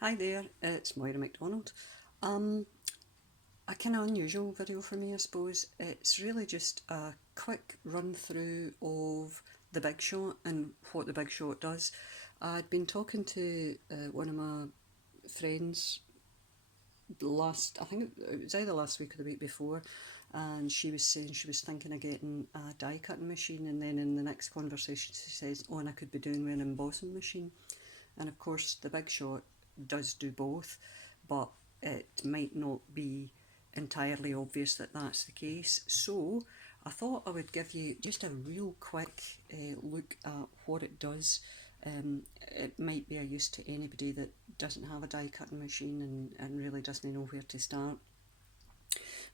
Hi there, it's Moira McDonald. Um, a kind of unusual video for me, I suppose. It's really just a quick run through of The Big Shot and what The Big Shot does. I'd been talking to one of my friends I think it was either last week or the week before, and she was saying she was thinking of getting a die cutting machine, and then in the next conversation she says, "Oh, and I could be doing with an embossing machine." And of course, The Big Shot does do both, but it might not be entirely obvious that that's the case. So I thought I would give you just a real quick look at what it does. It might be a use to anybody that doesn't have a die cutting machine and really doesn't know where to start.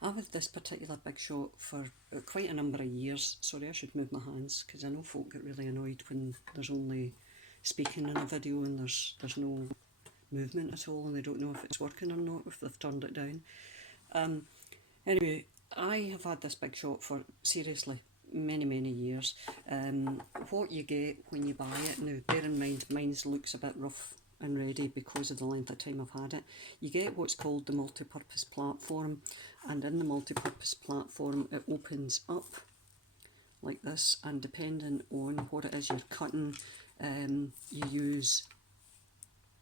I've had this particular Big Shot for quite a number of years. Sorry, I should move my hands because I know folk get really annoyed when there's only speaking in a video and there's no movement at all and they don't know if it's working or not, if they've turned it down. Um, anyway, I have had this Big Shot for seriously many years. What you get when you buy it, now bear in mind mine looks a bit rough and ready because of the length of time I've had it. You get what's called the multi-purpose platform, and in the multi-purpose platform it opens up like this, and depending on what it is you're cutting, you use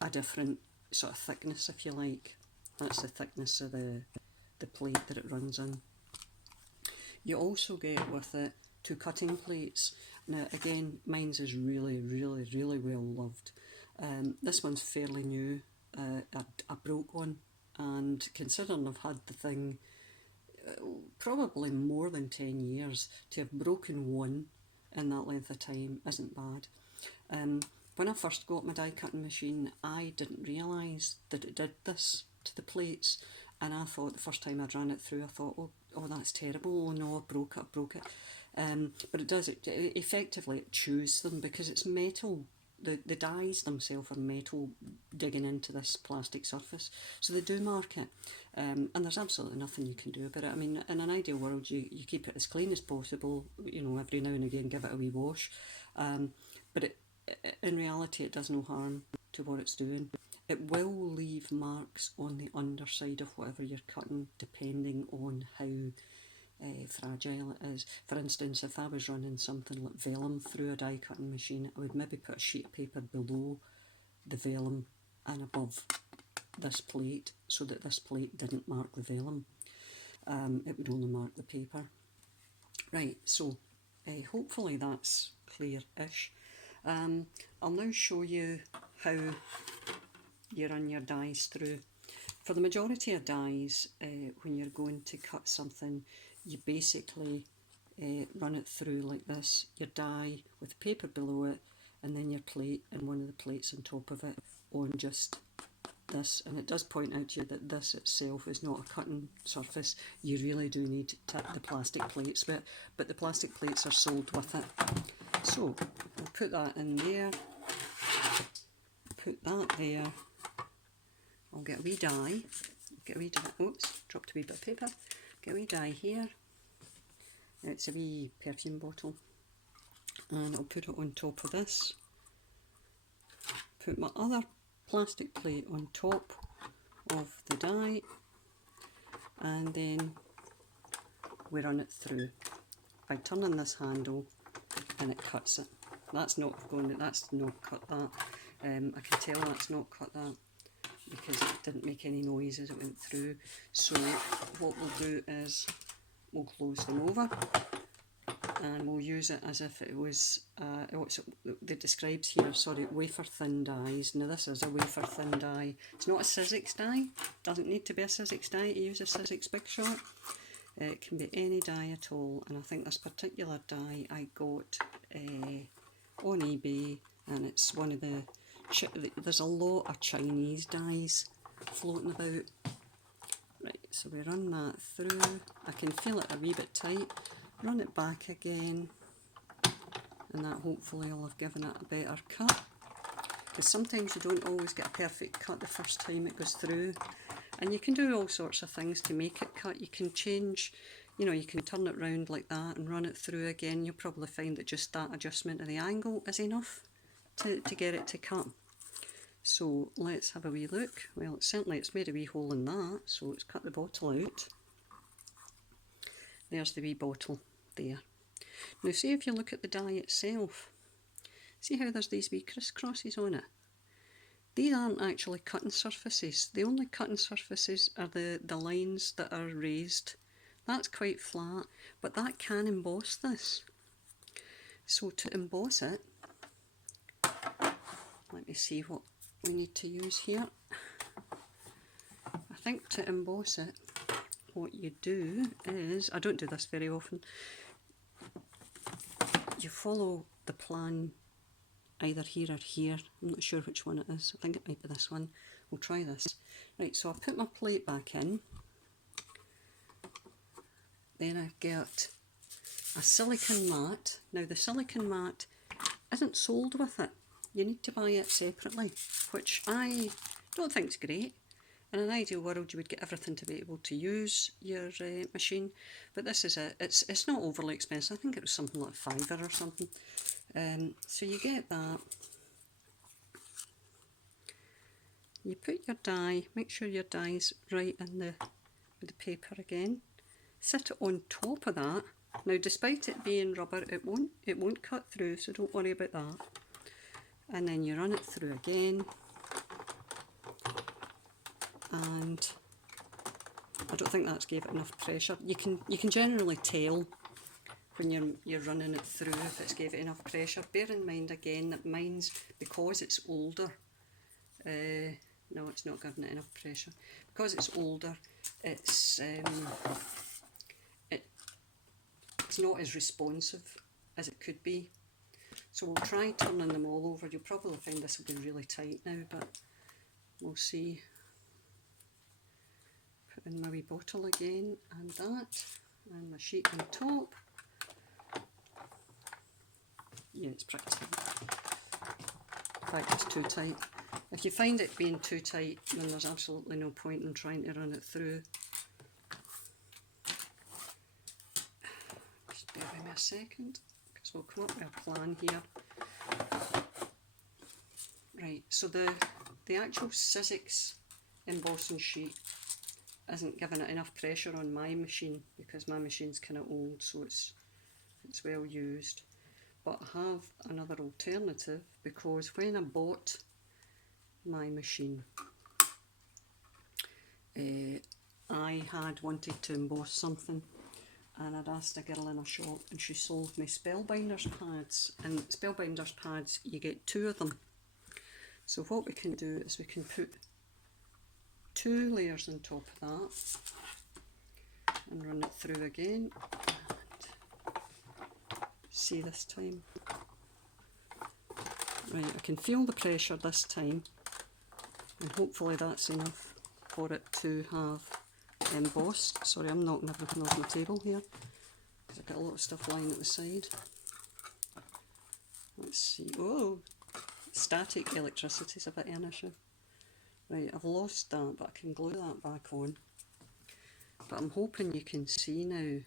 a different sort of thickness, if you like. That's the thickness of the plate that it runs in. You also get with it two cutting plates. Now again, mine's is really well loved. This one's fairly new. I broke one, and considering I've had the thing probably more than 10 years, to have broken one in that length of time isn't bad. When I first got my die cutting machine, I didn't realise that it did this to the plates, and I thought the first time I ran it through, I thought, oh that's terrible, oh no, I broke it. But it does, it effectively it chews them because it's metal. The dies themselves are metal digging into this plastic surface, so they do mark it, and there's absolutely nothing you can do about it. I mean, in an ideal world, you keep it as clean as possible, every now and again give it a wee wash, but in reality it does no harm to what it's doing. It will leave marks on the underside of whatever you're cutting depending on how fragile it is. For instance, if I was running something like vellum through a die cutting machine, I would maybe put a sheet of paper below the vellum and above this plate so that this plate didn't mark the vellum. It would only mark the paper. Right, so hopefully that's clear-ish. I'll now show you how you run your dies through. For the majority of dies, when you're going to cut something, you basically run it through like this. Your die with paper below it, and then your plate and one of the plates on top of it on just this. And it does point out to you that this itself is not a cutting surface. You really do need to tip the plastic plates, but the plastic plates are sold with it. So I'll put that in there, put that there. I'll get a wee die, oops, dropped a wee bit of paper, get a wee die here, it's a wee perfume bottle, and I'll put it on top of this, put my other plastic plate on top of the die, and then we run it through by turning this handle, and it cuts it. That's not cut that. I can tell that's not cut that because it didn't make any noise as it went through. So what we'll do is we'll close them over and we'll use it as if it was, it describes here, sorry, wafer thin dies. Now this is a wafer thin die. It's not a Sizzix die, doesn't need to be a Sizzix die to use a Sizzix Big Shot. It can be any die at all, and I think this particular die I got on eBay, and it's one of there's a lot of Chinese dies floating about. Right, so we run that through. I can feel it a wee bit tight. Run it back again, and that hopefully will have given it a better cut. Because sometimes you don't always get a perfect cut the first time it goes through. And you can do all sorts of things to make it cut. You can change, you can turn it round like that and run it through again. You'll probably find that just that adjustment of the angle is enough to get it to cut. So let's have a wee look. Well, certainly it's made a wee hole in that, so let's cut the bottle out. There's the wee bottle there. Now see if you look at the die itself, see how there's these wee crisscrosses on it? These aren't actually cutting surfaces. The only cutting surfaces are the lines that are raised. That's quite flat, but that can emboss this. So to emboss it, let me see what we need to use here. I think to emboss it, what you do is, I don't do this very often, you follow the plan either here or here. I'm not sure which one it is. I think it might be this one. We'll try this. Right, so I put my plate back in. Then I've got a silicone mat. Now the silicone mat isn't sold with it. You need to buy it separately, which I don't think is great. In an ideal world you would get everything to be able to use your machine, but this is it. It's not overly expensive. I think it was something like £5 or something. So you get that. You put your die, make sure your die's right in the paper again. Sit it on top of that. Now despite it being rubber, it won't cut through, so don't worry about that. And then you run it through again. And I don't think that's gave it enough pressure. You can generally tell when you're running it through if it's gave it enough pressure. Bear in mind again that mine's, because it's older, no, it's not giving it enough pressure. Because it's older, it's not as responsive as it could be. So we'll try turning them all over. You'll probably find this will be really tight now, but we'll see. Put in my wee bottle again, and that, and my sheet on top. Yeah, it's pretty tight. In fact, it's too tight. If you find it being too tight, then there's absolutely no point in trying to run it through. Just bear with me a second, because we'll come up with a plan here. Right, so the actual Sizzix embossing sheet isn't giving it enough pressure on my machine, because my machine's kind of old, so it's well used. But I have another alternative, because when I bought my machine, I had wanted to emboss something, and I'd asked a girl in a shop, and she sold me Spellbinders pads, and Spellbinders pads, you get 2 of them. So what we can do is we can put 2 layers on top of that and run it through again. See this time. Right, I can feel the pressure this time, and hopefully that's enough for it to have embossed. Sorry, I'm knocking everything off my table here because I've got a lot of stuff lying at the side. Let's see. Oh, static electricity is a bit of an issue. Right, I've lost that, but I can glue that back on. But I'm hoping you can see now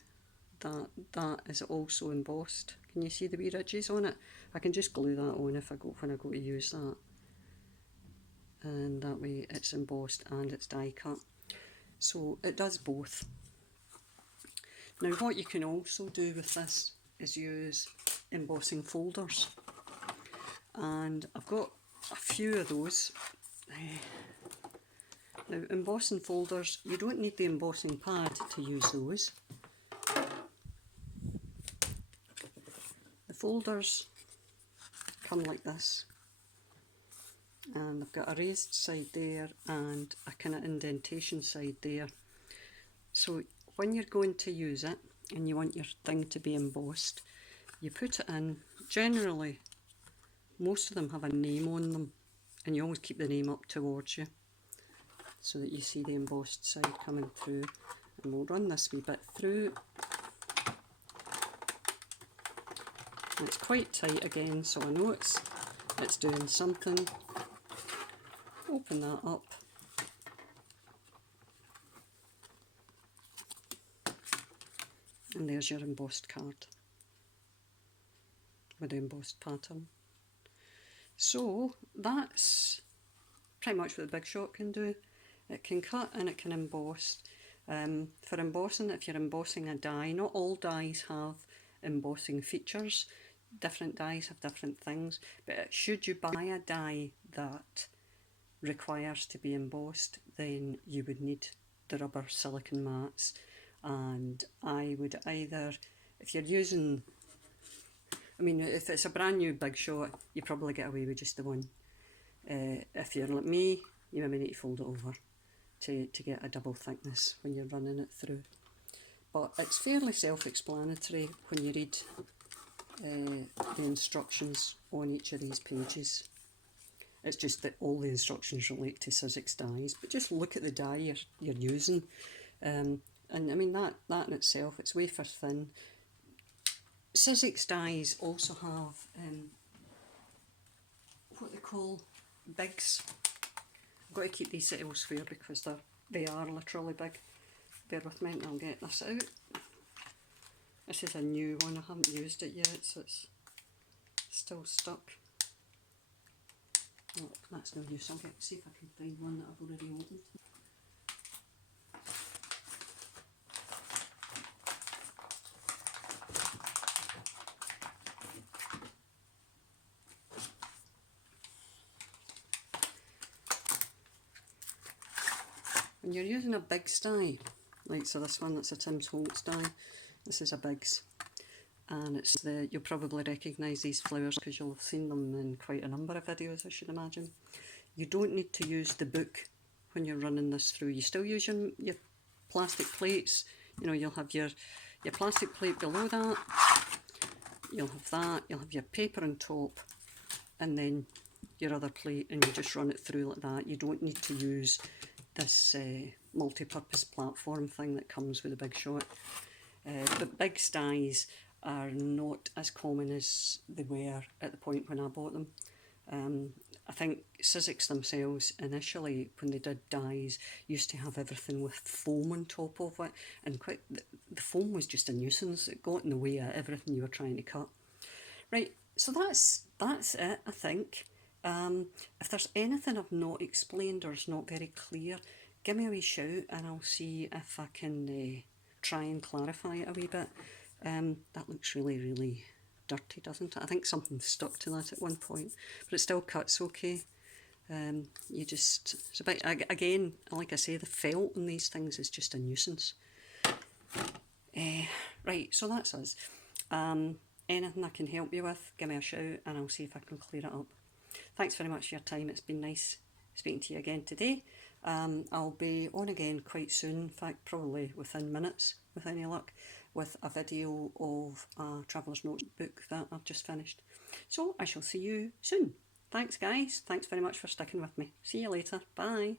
that that is also embossed. Can you see the wee ridges on it? I can just glue that on when I go to use that. And that way it's embossed and it's die cut. So it does both. Now what you can also do with this is use embossing folders. And I've got a few of those. Now embossing folders, you don't need the embossing pad to use those. The folders come like this, and I've got a raised side there and a kind of indentation side there. So when you're going to use it and you want your thing to be embossed, you put it in. Generally, most of them have a name on them, and you always keep the name up towards you so that you see the embossed side coming through. And we'll run this wee bit through. And it's quite tight again, so I know it's doing something. Open that up. And there's your embossed card with the embossed pattern. So that's pretty much what the Big Shot can do. It can cut and it can emboss. For embossing, if you're embossing a die, not all dies have embossing features. Different dies have different things, but should you buy a die that requires to be embossed, then you would need the rubber silicone mats, and I would either, if you're using, I mean, if it's a brand new Big Shot, you probably get away with just the one. If you're like me, you maybe need to fold it over to get a double thickness when you're running it through. But it's fairly self-explanatory when you read the instructions on each of these pages. It's just that all the instructions relate to Sizzix dies, but just look at the die you're using. And I mean, that in itself, it's wafer thin. Sizzix dies also have what they call bigs. I've got to keep these at elsewhere because they are literally big. Bear with me and I'll get this out. This is a new one, I haven't used it yet, so it's still stuck. Oh, that's no use, I'll see if I can find one that I've already opened. When you're using a Biggs die, like so this one, that's a Tim's Holtz die, this is a Biggs. And it's you'll probably recognise these flowers because you'll have seen them in quite a number of videos, I should imagine. You don't need to use the book when you're running this through. You still use your plastic plates. You know, you'll have your plastic plate below that, you'll have your paper on top, and then your other plate, and you just run it through like that. You don't need to use this multi-purpose platform thing that comes with a Big Shot. But Biggs dies are not as common as they were at the point when I bought them. I think Sizzix themselves initially, when they did dies, used to have everything with foam on top of it, and the foam was just a nuisance. It got in the way of everything you were trying to cut. Right, so that's it, I think. If there's anything I've not explained or is not very clear, give me a wee shout and I'll see if I can try and clarify it a wee bit. That looks really, really dirty, doesn't it? I think something stuck to that at one point, but it still cuts okay. It's a bit, again, like I say, the felt in these things is just a nuisance. Right, so that's us. Anything I can help you with, give me a shout and I'll see if I can clear it up. Thanks very much for your time. It's been nice speaking to you again today. I'll be on again quite soon, in fact probably within minutes with any luck, with a video of a Traveller's Notebook that I've just finished. So I shall see you soon. Thanks guys, thanks very much for sticking with me. See you later, bye.